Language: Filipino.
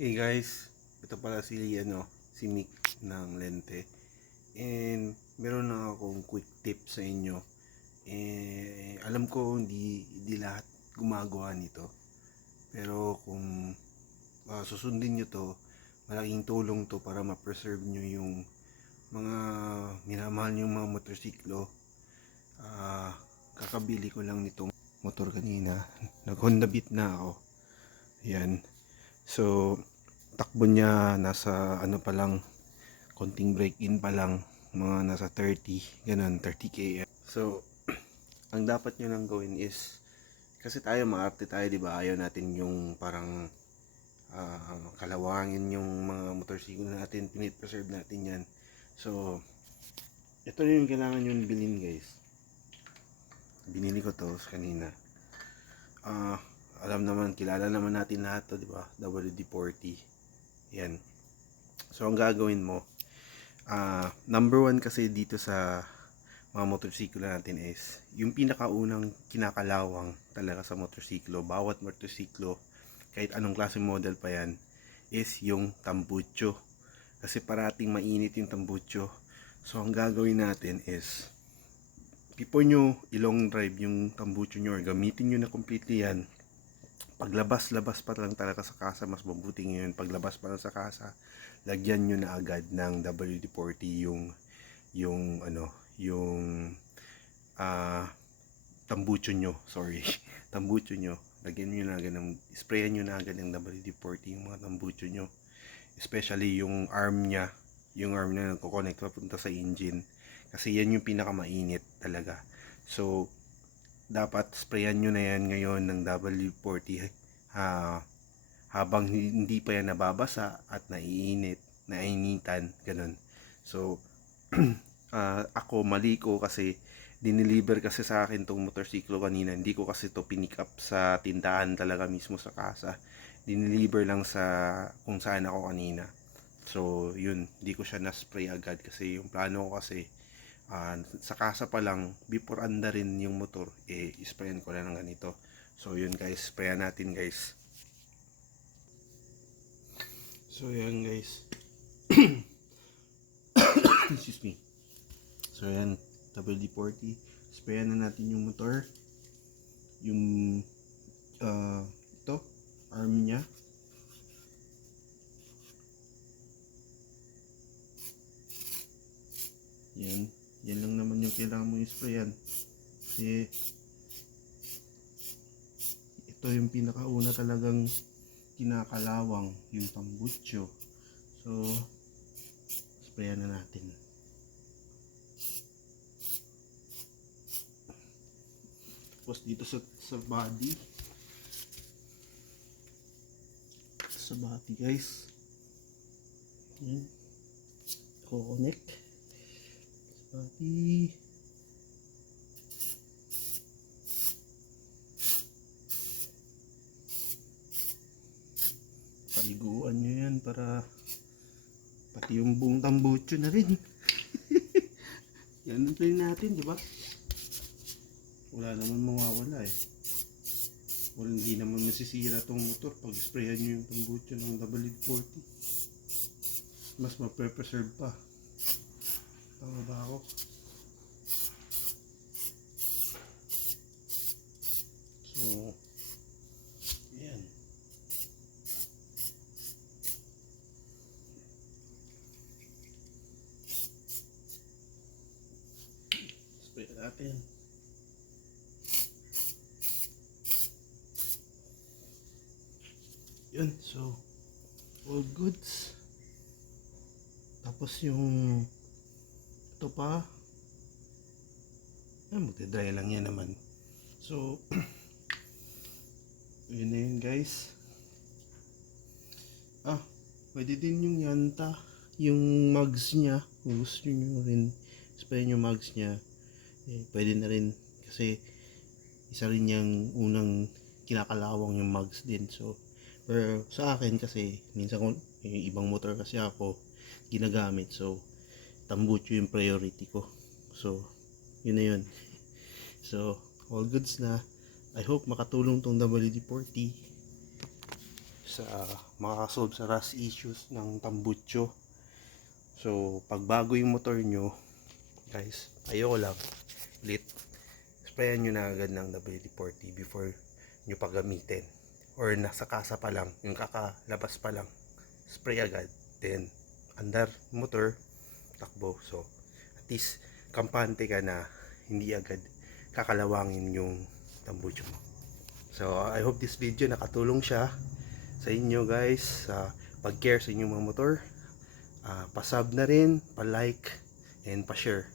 Hey guys, ito pala si Mick ng Lente. And meron na akong quick tip sa inyo. Alam ko hindi lahat gumagawa nito. Pero kung susundin nyo to, malaking tulong to para ma-preserve nyo yung mga minamahal nyo mga motorsiklo. Kakabili ko lang nitong motor kanina. Nag-Honda Beat na ako. Yan. So, takbo niya nasa ano pa lang, konting break-in pa lang, mga nasa 30, ganun, 30 km. So, ang dapat nyo lang gawin is, kasi tayo maarte tayo, di ba? Ayaw natin yung parang kalawangin yung mga motorsiklo natin, pinit-preserve natin yan. So, ito yung kailangan nyo bilhin guys. Binili ko to kanina. Alam naman, kilala naman natin lahat to, di ba? WD-40. Yan. So, ang gagawin mo, number one kasi dito sa mga motorsiklo natin is, yung pinakaunang kinakalawang talaga sa motorsiklo, bawat motorsiklo, kahit anong klaseng model pa yan, is yung tambucho. Kasi parating mainit yung tambucho. So, ang gagawin natin is, before nyo i-long drive yung tambucho nyo or gamitin nyo na completely yan, paglabas-labas pa lang talaga sa kasa, mas mabuti ngayon, paglabas pa lang sa kasa, lagyan nyo na agad ng WD-40 yung tambucho nyo, sorry, tambucho nyo, lagyan nyo na agad sprayan nyo na agad ng WD-40 yung mga tambucho nyo, especially yung arm nya, yung arm na nagko-connect papunta sa engine, kasi yan yung pinakamainit talaga. So, dapat sprayan nyo na yan ngayon ng WD-40 habang hindi pa yan nababasa at nainitan, ganun. So, ako, mali ko kasi dineliver kasi sa akin tong motorsiklo kanina. Hindi ko kasi to pinick up sa tindahan talaga mismo sa kasa. Dineliver lang sa kung saan ako kanina. So, yun, hindi ko siya na-spray agad kasi yung plano ko kasi sa kasa pa lang, before anda rin yung motor, sprayan ko lang ng ganito. So, yun guys, sprayan natin guys. So, yan guys. Excuse me. So, yan, WD-40. Sprayan na natin yung motor. Yung, ito, arm nya. Yan. Yan lang naman yung kailangan mo i-sprayan. Kasi, ito yung pinakauna talagang kinakalawang, yung tambucho. So, sprayan na natin. Tapos dito sa body, guys, yan, connect sa body. Paliguan nyo yan para pati yung buong tambucho na rin. Yan ang play natin, di ba? Wala naman mawawala eh. Wala, hindi naman masisira tong motor pag sprayan nyo yung tambucho ng WD-40. Mas maprepreserve pa. Tama ba ako? So, yan. Spray natin. Yun, so all goods. Tapos yung ito pa, magdadry lang yan naman. So, yun na yun guys. Pwede din yung yanta, yung mugs nya, kung gusto nyo rin sprayan yung mugs nya, pwede na rin kasi isa rin yung unang kinakalawang yung mugs din. So, pero sa akin kasi minsan kung yung ibang motor kasi ako ginagamit, so tambucho yung priority ko. So, yun na yun. So, all goods na. I hope makatulong tong WD-40 sa makakasolve sa rust issues ng tambucho. So pag bago yung motor nyo guys, ayoko lang ulit, sprayan nyo na agad ng WD-40 before nyo pagamitin, or nasa kasa pa lang, yung kakalabas pa lang, spray agad, then andar motor, takbo. So at least kampante ka na hindi agad kakalawangin yung tambucho mo. So I hope this video nakatulong siya sa inyo guys sa pag-care sa inyong mga motor. Pa-sub na rin, pa-like and pa-share